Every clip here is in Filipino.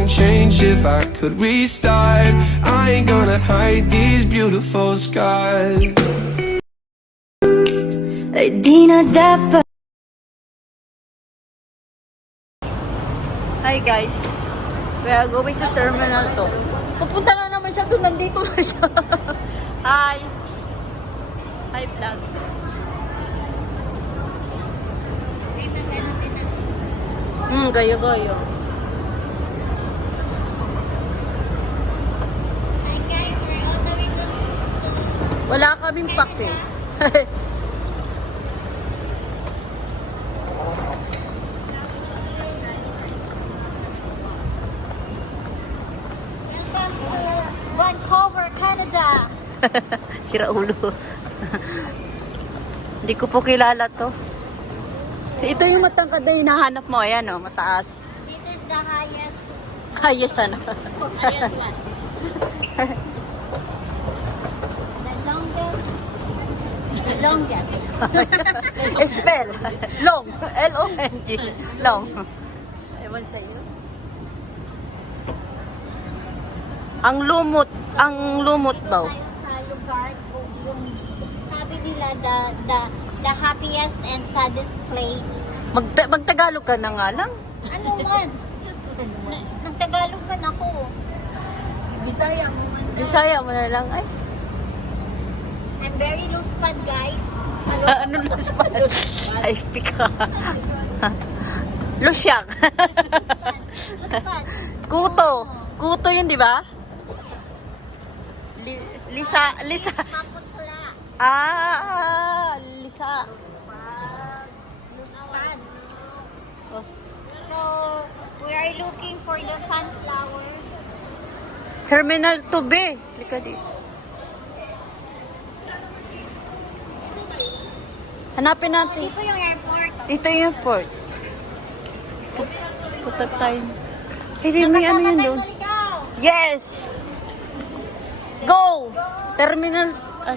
wouldn't change if I could restart. I ain't gonna hide these beautiful scars. Ay di na dapat. Hi guys, we are going to Terminal 2. Pupunta na naman siya doon, nandito na siya. Hi! Hi vlog. Gayo-gayo. Hi guys, we're on the way to Wala kaming pake. Welcome to Vancouver, Canada. Sira ulo. Hindi ko po kilala to. Ito yung matangkad na hinahanap mo. Ayan o, mataas. This is the highest Highest ano. one. The longest. Spell. Long. L-O-N-G. Long. Ewan sa'yo. Ang lumot daw. Tayo sa lugar yung sabi nila the happiest and saddest place. Magtagalog ka na nga lang. Ano man? Nagtagalog man ako. Bisaya mo na lang. Ay, I'm very loose pad, guys. ano luspan? Ay, pika. Lusyak. Loose pad. Kuto. Kuto yun, di ba? Lisa. Maputla. Lisa. Loose pad. So, we are looking for the sunflower. Terminal 2B. Lika dito. Hanapin natin. Dito yung airport. Dito yung port. Punta tayo. Hindi, may ano yun doon. Yes! Go! Terminal, 2.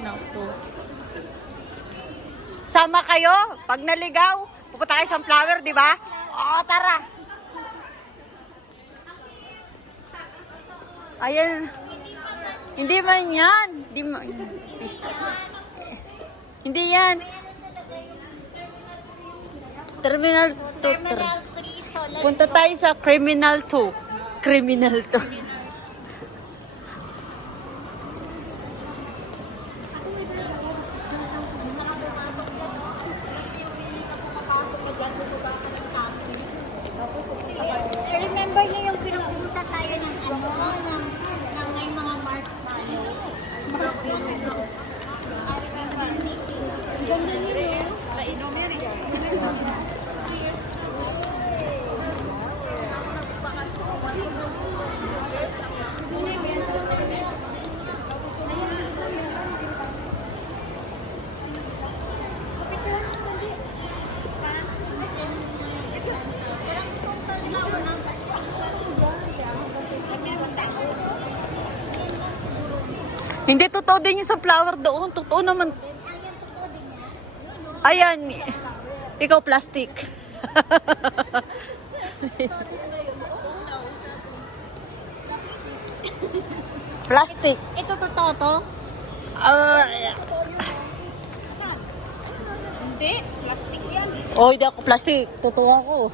Sama kayo? Pag naligaw, pupunta kayo sa Sunflower, di ba? Oo, tara! Ayan. Hindi man yan. Hindi yan. Terminal 2. Terminal 3, so let's Punta tayo sa Criminal 2. Criminal 2. remember niyo yung pinapunta tayo ng ng may mga mark tayo. Hindi totoo din yung sa flower doon. Totoo naman. Ayan. Ikaw plastic. Plastic. Ito totoo to? Hindi. Plastic yan. Oh, hindi ako plastic. Totoo ako.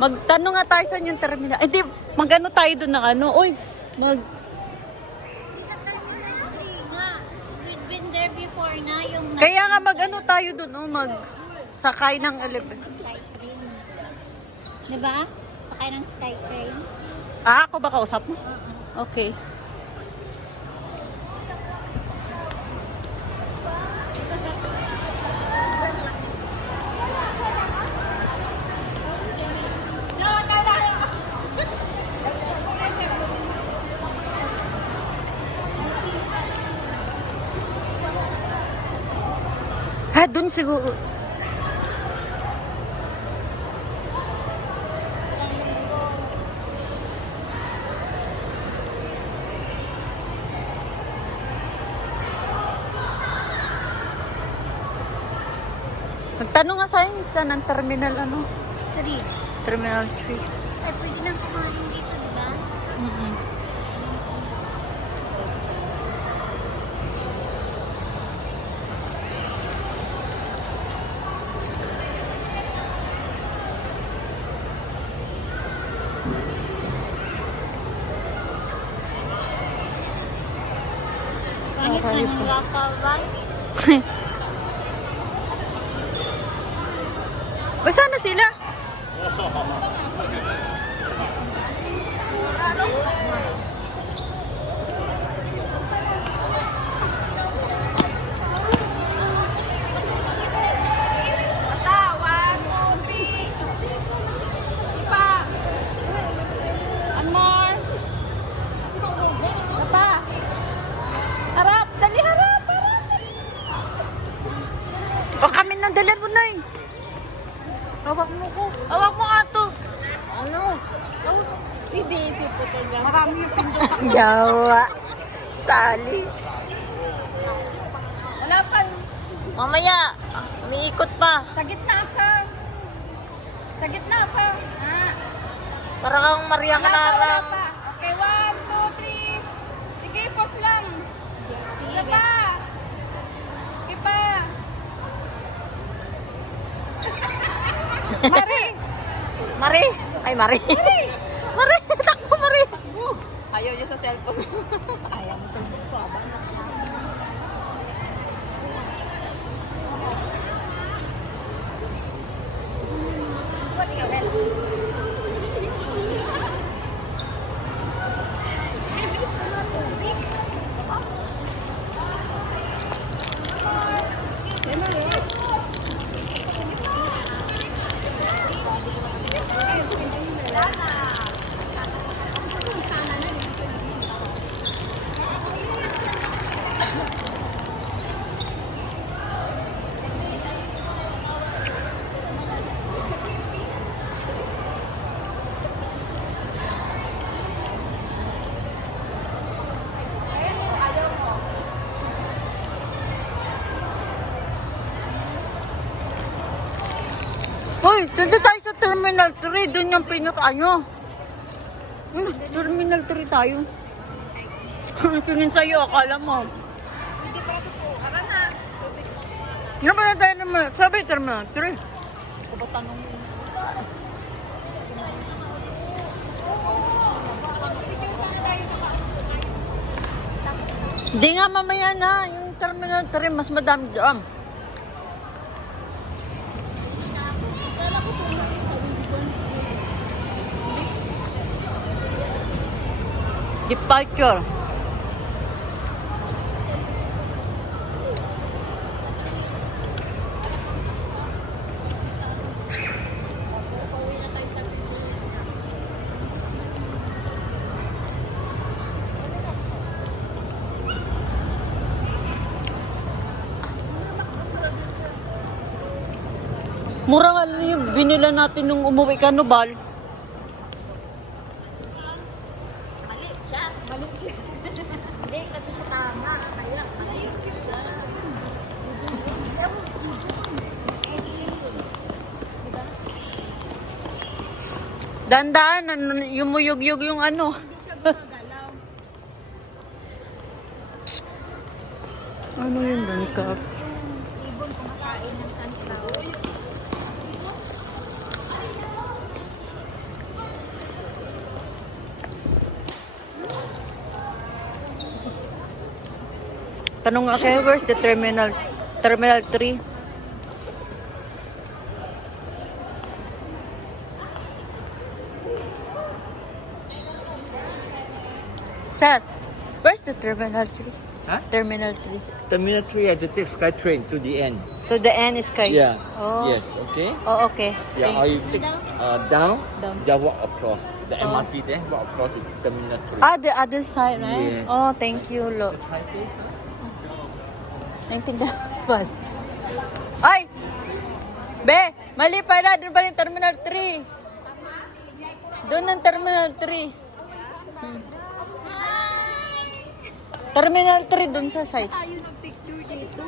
Magtanong nga tayo sa yung terminal. Hindi, mag-ano tayo doon ng ano. Uy, Sa Terminal 3 nga. We've been there before na yung Kaya nga mag-ano tayo doon. Oh, mag-sakay ng Skytrain. Diba? Sakay ng Skytrain. Ako ba kausap mo? Okay. Dun siguro. Nagtanong nga sa'yo, saan ang terminal ano? 3. Terminal 3. Ay, pwede nang kumain dito, di ba? Mm-mm. Pangit na Okay yung po. waffle rice. Basta na sila. One more. Isa pa. Harap, dali harap, harap. O kami nang dalan mo na yun. Hawak mo ko. Hawak mo nga to. Ano? Si Daisy po talaga. Marami yung pindot. Yawa. Sali. Wala pa. Mamaya. Umiikot pa. Sa gitna ka. Sa gitna ka. Ah. Para kang Maria Clara. Okay, 1, 2, 3. Sige, pause lang. Isa pa. Sige pa. Mari. Mari. Ay, Mari. Mari. Takbo, Mari. Ayaw niya sa cellphone. Ayaw mo sa cellphone. Hoy, dito tayo sa Terminal 3. Doon yung pinaka-ano. Terminal 3 tayo. Tingin sa'yo, akala mo. Ano ba na tayo naman? Sabi, Terminal 3. Hindi nga mamaya na. Yung Terminal 3, mas madami doon. Departure. Mura nga lang yung binila natin nung umuwi ka, no, Bal? Hindi, kasi siya tama. Kaya, Dandaan, yumuyog-yug yung ano. Ano yung dankap? ibon kumakain ng sunflower. Tanong nga kayo, where's the Terminal 3? Sir, where's the Terminal 3? Huh? Terminal 3. Terminal 3 had to take SkyTrain to the end. To the end is kay. Yeah. Oh. Yes. Okay. Oh, okay. Yeah. Or you take down. Down. Just walk across the Oh. MRT there. Walk across to Terminal 3. Ah, the other side, right? Yes. Oh, thank you, lo. Naintindihan ko. Ay! Be, mali pala. Doon pa rin Terminal 3. Doon ang Terminal 3. Terminal 3 doon sa site.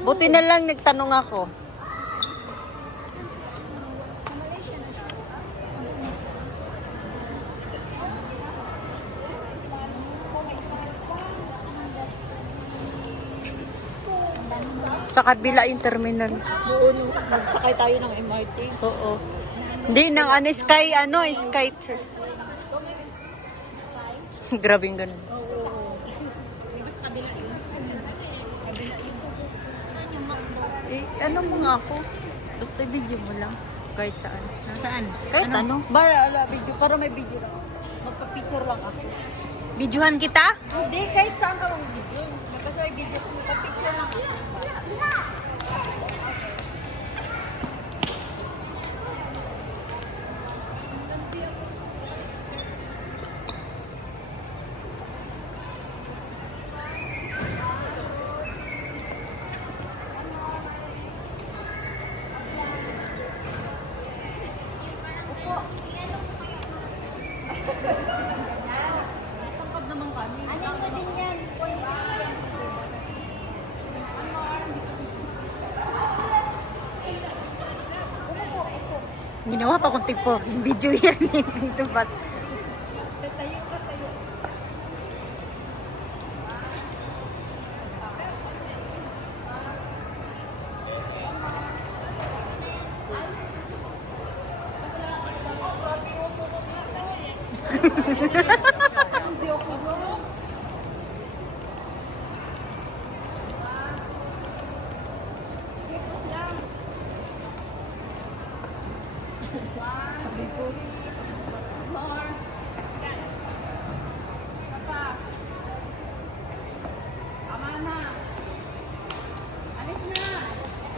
Buti na lang nagtanong ako. Sa kabila yung terminal. Doon, magsakay tayo ng MRT. Oo. Hindi, ng sky, sky. Grabe yung ganun. Ano mo nga ako? Basta video mo lang. Kahit saan. Nasaan? Kahit ano? Video. Para may video lang. Magpa-picture lang ako. Videohan kita? Hindi, kahit saan ka lang video. Kasi may video ko, magpa-picture lang ako. Ano mo din yan? 0.6 yan. Ginawa pa kong tipo. Yung video yan. Dito pas.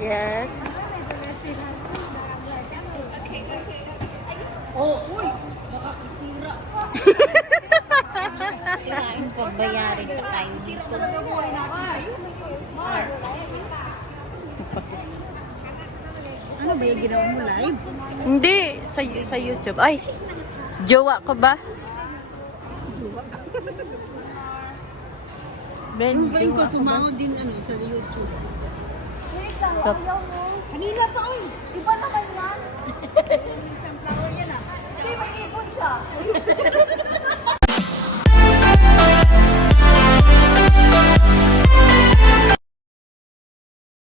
Yes. Sirain ko, bayarin pa tayo dito. Ano ba yung ginawa mo live? Hindi. Sa YouTube. Ay. Jowa ko ba? Ben, Yung friend ko jowa ko ba? sumahod din sa YouTube. Kap- Kanina pa, oy! Iba naman yan. Sunflower yan ah. Hindi, may ipon siya.